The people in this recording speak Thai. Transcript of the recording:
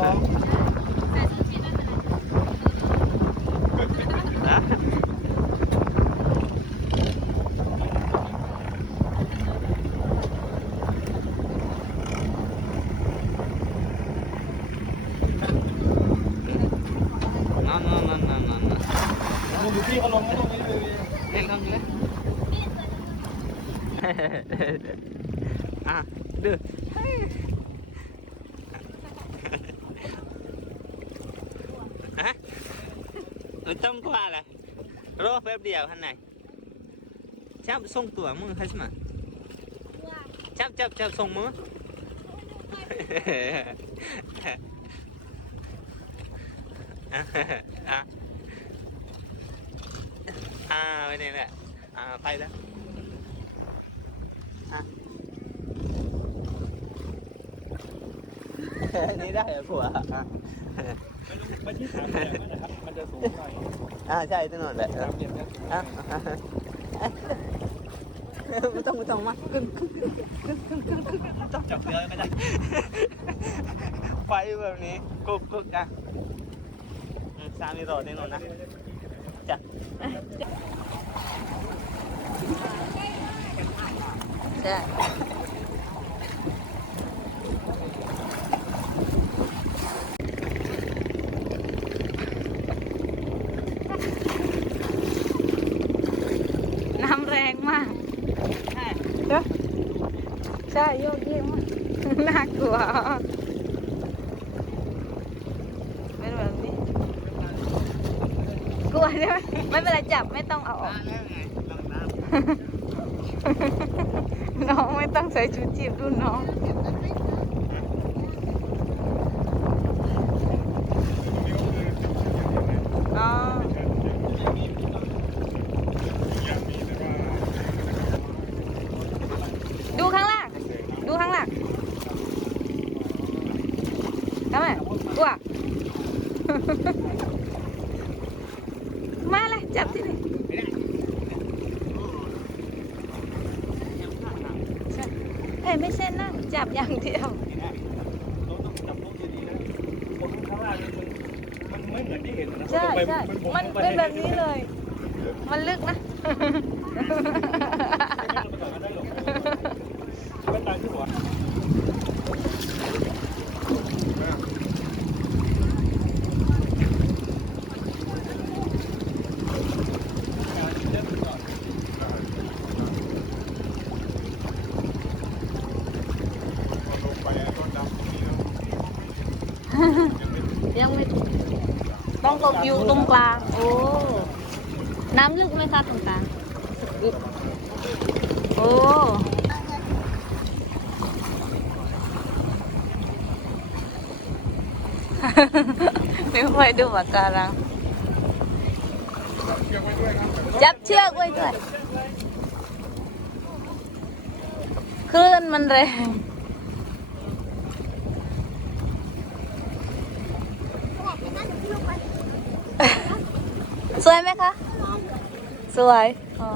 องนะนอนอยู่ที่เขาลงไม่ต้องไปเลย เล่นคำนี้อ่ะดื้อฮะมันต้องกว่าอะไรรอแป๊บเดียวข้างในจับส่งตัวมือให้ใช่ไหมจับส่งมือไปนี่แหละไปแล้วนี่ได้เหรอผัวไม่ที่ถามเนี่ยนะครับมันจะสูงหน่อยใช่ถนนแหละไม่ต้องมากขึ้นจับเรือไม่ได้ไฟแบบนี้กุ๊กสามีโดดแน่นอนนะจ้ะใช่น้ำแรงมากใช่โยกเยกมากน่ากลัวเป็นแบบนี้กลัวใช่ไหมไม่เป็นไรจับไม่ต้องเอาออกน้องไม่ต้องใส่ชุดจีบดูน้องดูข้างล่างทำไมกลัวมาเลยจับที่นี่ไม่ใช่นั่งจับอย่างเดียวมันไม่เหมือนที่เห็นนะ ใช่มันเป็นแบบนี้เลยมันลึกนะไม่ตายที่หัวยังไม่ต้องตกอยู่ตรงกลางโอ้น้ำลึกไหมคะตรงกลางโอ้ไม่ค่อยดูปะการังจับเชือกไว้ด้วยคลื่นมันแรงสวยไหมคะสวยอ๋อ